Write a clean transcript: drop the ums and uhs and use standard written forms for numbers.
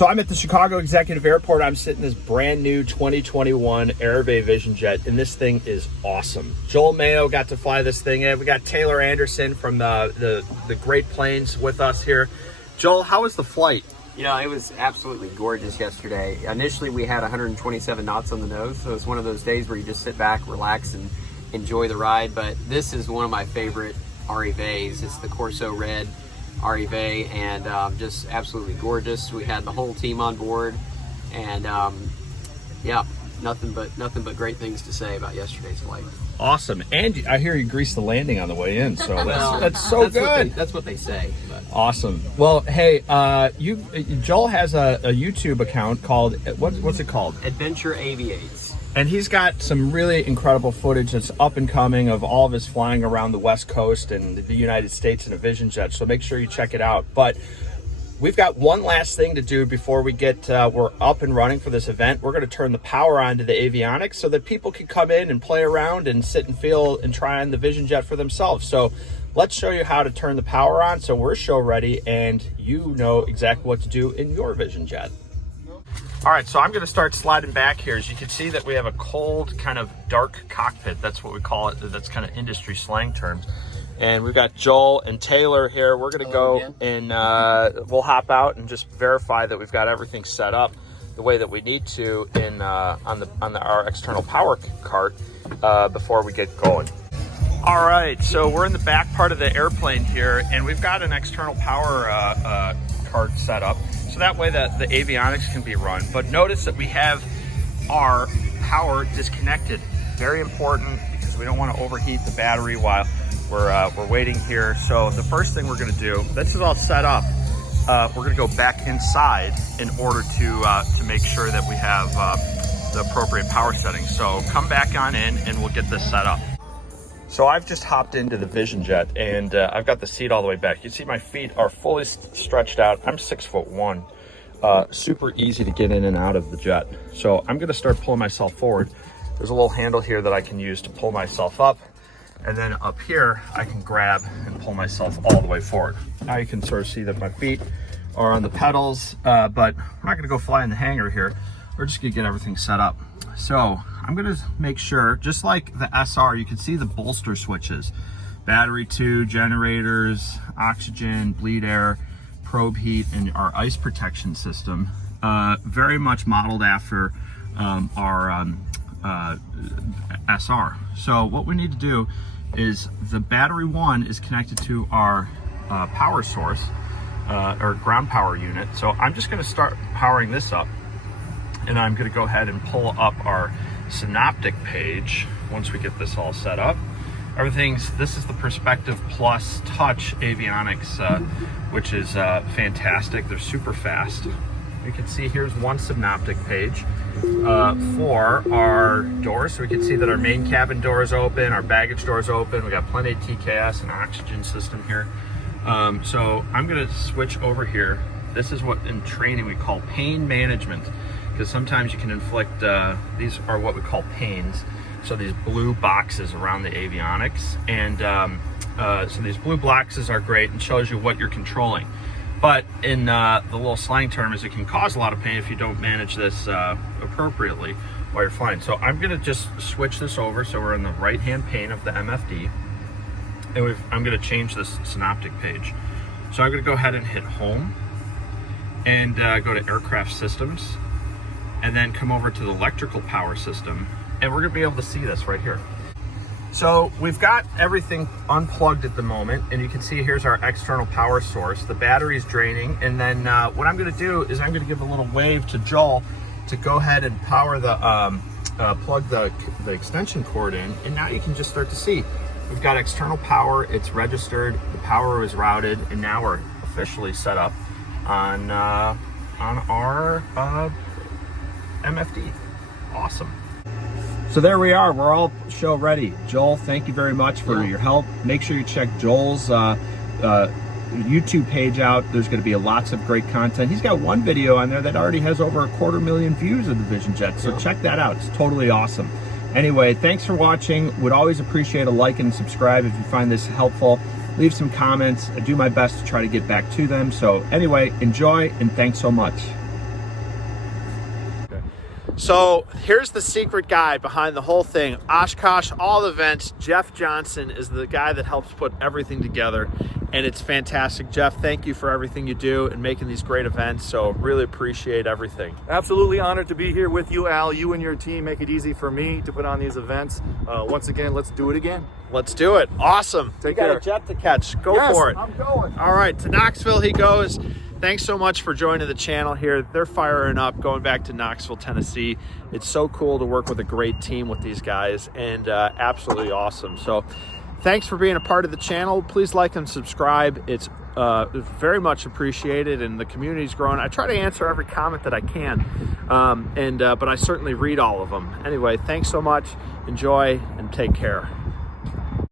So I'm at the Chicago Executive Airport. I'm sitting in this brand new 2021 Airway Vision Jet, and this thing is awesome. Joel Mayo got to fly this thing in. We got Taylor Anderson from the Great Plains with us here. Joel, how was the flight? You know, it was absolutely gorgeous yesterday. Initially, we had 127 knots on the nose, so it's one of those days where you just sit back, relax, and enjoy the ride. But this is one of my favorite REVs. It's the Corso Red REV, and just absolutely gorgeous. We had the whole team on board, and yeah, nothing but great things to say about yesterday's flight. Awesome. And I hear you greased the landing on the way in, so that's so good. That's what they say. But. Awesome. Well, hey, Joel has a YouTube account called, what's it called? Adventure Aviates. And he's got some really incredible footage that's up and coming of all of his flying around the West Coast and the United States in a Vision Jet, so make sure you check it out. But we've got one last thing to do before we get, we're up and running for this event. We're going to turn the power on to the Avionics so that people can come in and play around and sit and feel and try on the Vision Jet for themselves. So let's show you how to turn the power on so we're show ready and you know exactly what to do in your Vision Jet. All right, so I'm going to start sliding back here. As you can see that we have a cold, kind of dark cockpit. That's what we call it. That's kind of industry slang terms. And we've got Joel and Taylor here. We're going to go and we'll hop out and just verify that we've got everything set up the way that we need to in on our external power cart before we get going. All right, so we're in the back part of the airplane here, and we've got an external power cart set up, so that way that the avionics can be run. But notice that we have our power disconnected. Very important, because we don't want to overheat the battery while we're waiting here. So the first thing we're going to do, this is all set up. We're going to go back inside in order to make sure that we have the appropriate power settings. So come back on in and we'll get this set up. So I've just hopped into the Vision Jet, and I've got the seat all the way back. You see my feet are fully stretched out. I'm 6'1". Super easy to get in and out of the jet. So I'm gonna start pulling myself forward. There's a little handle here that I can use to pull myself up. And then up here, I can grab and pull myself all the way forward. Now you can sort of see that my feet are on the pedals, but we're not gonna go fly in the hangar here. We're just gonna get everything set up. So I'm gonna make sure, just like the SR, you can see the bolster switches. Battery 2, generators, oxygen, bleed air, probe heat, and our ice protection system. Very much modeled after our SR. So what we need to do is the battery 1 is connected to our power source, or ground power unit. So I'm just gonna start powering this up, and I'm gonna go ahead and pull up our synoptic page once we get this all set up. This is the Perspective Plus Touch Avionics, which is fantastic. They're super fast. You can see here's one synoptic page for our doors. So we can see that our main cabin door is open, our baggage door is open. We got plenty of TKS and oxygen system here. So I'm gonna switch over here. This is what in training we call pain management, because sometimes you can inflict, these are what we call pains. So these blue boxes around the avionics, and so these blue boxes are great and shows you what you're controlling. But in the little slang term is it can cause a lot of pain if you don't manage this appropriately while you're flying. So I'm gonna just switch this over so we're in the right-hand pane of the MFD, and I'm gonna change this synoptic page. So I'm gonna go ahead and hit home and go to aircraft systems, and then come over to the electrical power system, and we're gonna be able to see this right here. So we've got everything unplugged at the moment, and you can see here's our external power source. The battery's draining, and then what I'm gonna do is I'm gonna give a little wave to Joel to go ahead and power the, plug the extension cord in, and now you can just start to see. We've got external power, it's registered, the power is routed, and now we're officially set up on our MFD. Awesome. So there we are, we're all show ready. Joel, thank you very much for your help. Make sure you check Joel's YouTube page out. There's gonna be lots of great content. He's got one video on there that already has over 250,000 views of the Vision Jet, so check that out, it's totally awesome. Anyway, thanks for watching. Would always appreciate a like and subscribe if you find this helpful. Leave some comments. I do my best to try to get back to them. So anyway, enjoy and thanks so much. So here's the secret guy behind the whole thing. Oshkosh, all the events. Jeff Johnson is the guy that helps put everything together, and it's fantastic. Jeff, thank you for everything you do and making these great events. So really appreciate everything. Absolutely honored to be here with you, Al. You and your team make it easy for me to put on these events. Once again, let's do it again. Let's do it. Awesome. Take You got care. a jet to catch. Go Yes, for it. I'm going. All right, to Knoxville he goes. Thanks so much for joining the channel here. They're firing up, going back to Knoxville, Tennessee. It's so cool to work with a great team with these guys, and absolutely awesome. So thanks for being a part of the channel. Please like and subscribe. It's very much appreciated, and the community's growing. I try to answer every comment that I can, but I certainly read all of them. Anyway, thanks so much. Enjoy and take care.